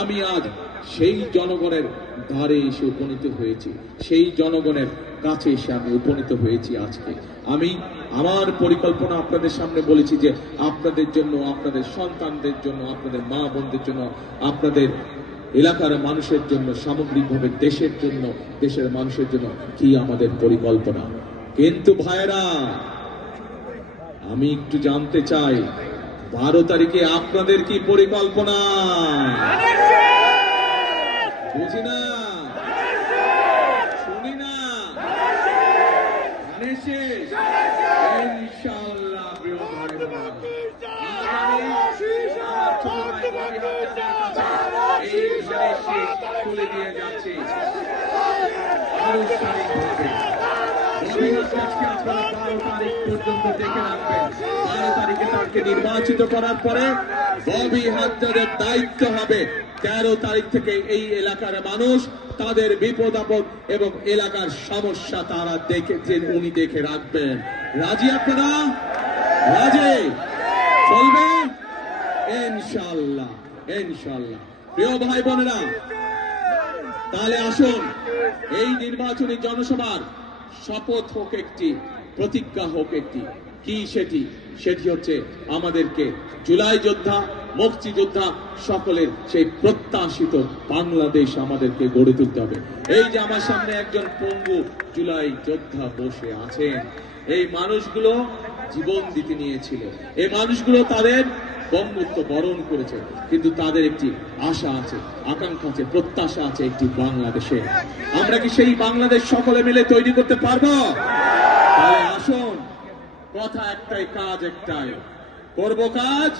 আমি আজ সেই জনগণের ধারে এসে উপনীত হয়েছি, সেই জনগণের কাছে এসে আমি উপনীত হয়েছি। আজকে আমি আমার পরিকল্পনা আপনাদের সামনে বলেছি যে আপনাদের জন্য, আপনাদের সন্তানদের জন্য, আপনাদের মা বোনদের জন্য, আপনাদের এলাকার মানুষের জন্য, সামগ্রিকভাবে দেশের জন্য, দেশের মানুষের জন্য কি আমাদের পরিকল্পনা। কিন্তু ভাইরা, আমি একটু জানতে চাই 12 তারিখে আপনাদের কি পরিকল্পনা? বুঝি না, শুনি না। ইনশাআল্লাহ প্রিয় ভাই বোনেরা, তুলে দিয়ে যাচ্ছি আনুষ্ঠানিকভাবে। 12 তারিখ পর্যন্ত দেখে রাখবেন। 12 তারিখে তাকে নির্বাচিত করার পরে ববি হাজ্জারের দায়িত্ব হবে 13 তারিখ থেকে এই এলাকার মানুষ তাদের বিপদ আপদ এবং এলাকার সমস্যা তারা উনি দেখে রাখবেন। রাজি আপনারা? রাজি? চলবে ইনশাআল্লাহ, ইনশাআল্লাহ। প্রিয় ভাই বোনেরা, তাহলে আসুন এই নির্বাচনী জনসভার শপথ হোক একটি, প্রতিজ্ঞা হোক একটি। কি সেটি? সেটি হচ্ছে আমাদেরকে জুলাই যোদ্ধা, মুক্তিযোদ্ধা সকলের সেই প্রত্যাশিত বাংলাদেশ আমাদেরকে গড়ে তুলতে হবে। এই যে আমার সামনে একজন পঙ্গু জুলাই যোদ্ধা বসে আছেন, এই মানুষগুলো জীবন দিতে নিয়েছিল, এই মানুষগুলো তাদের বঙ্গত্ব বরণ করেছে, কিন্তু তাদের একটি আশা আছে, আকাঙ্ক্ষা আছে, প্রত্যাশা আছে একটি বাংলাদেশে। আমরা কি সেই বাংলাদেশ সকলে মিলে তৈরি করতে পারবো? তাহলে আসুন, কথা একটাই, কাজ একটাই, করব কাজ।